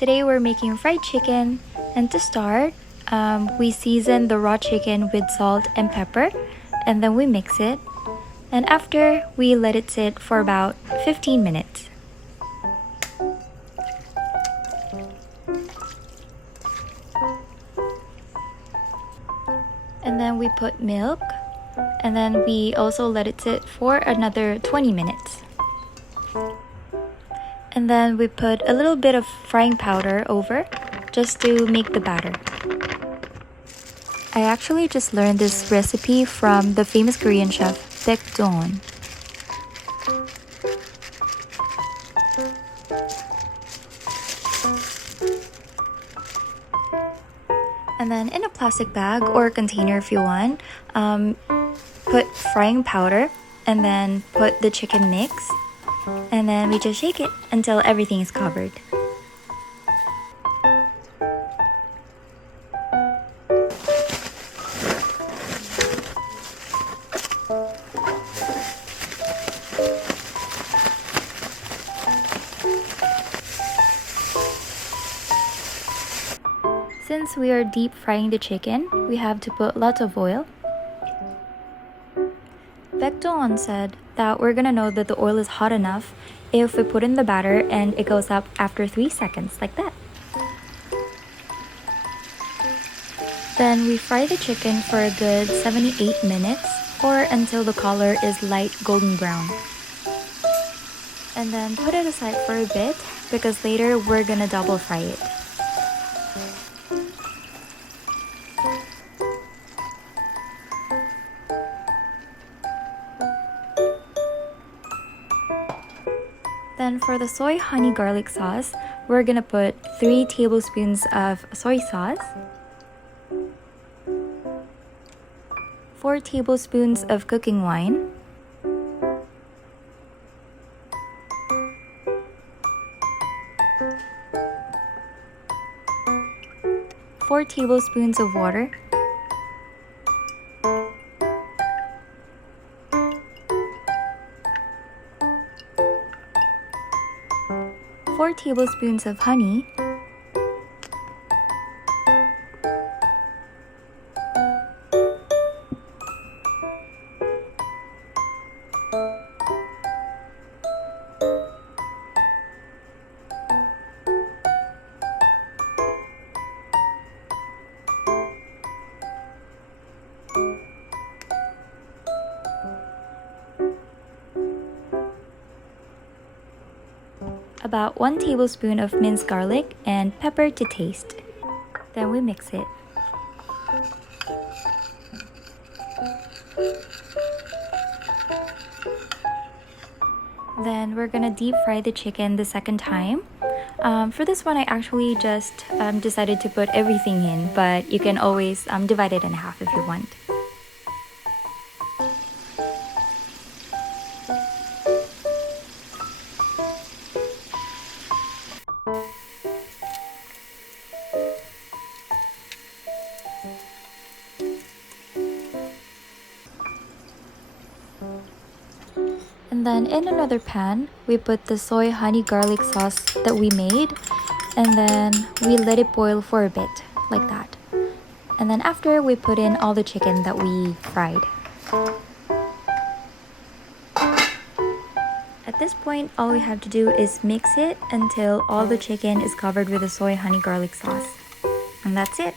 Today we're making fried chicken, and to start, we season the raw chicken with salt and pepper, and then we mix it. And after, we let it sit for about 15 minutes. And then we put milk, and then we also let it sit for another 20 minutes. And then we put a little bit of frying powder over just to make the batter. I actually just learned this recipe from the famous Korean chef Baek Dong-won. And then in a plastic bag or container if you want, put frying powder and then put the chicken mix. And then we just shake it until everything is covered. Since we are deep frying the chicken, we have to put lots of oil. Baek Dong-won said that we're gonna know that the oil is hot enough if we put in the batter and it goes up after 3 seconds, like that. Then we fry the chicken for a good 7 to 8 minutes or until the color is light golden brown. And then put it aside for a bit because later we're gonna double fry it. Then for the soy honey garlic sauce, we're gonna put 3 tablespoons of soy sauce, 4 tablespoons of cooking wine, 4 tablespoons of water, 4 tablespoons of honey, about 1 tablespoon of minced garlic, and pepper to taste. Then we mix it. Then we're gonna deep fry the chicken the second time. For this one, I actually just decided to put everything in, but you can always divide it in half if you want. And then in another pan, we put the soy honey garlic sauce that we made, and then we let it boil for a bit, like that. And then after, we put in all the chicken that we fried. At this point, all we have to do is mix it until all the chicken is covered with the soy honey garlic sauce. And that's it.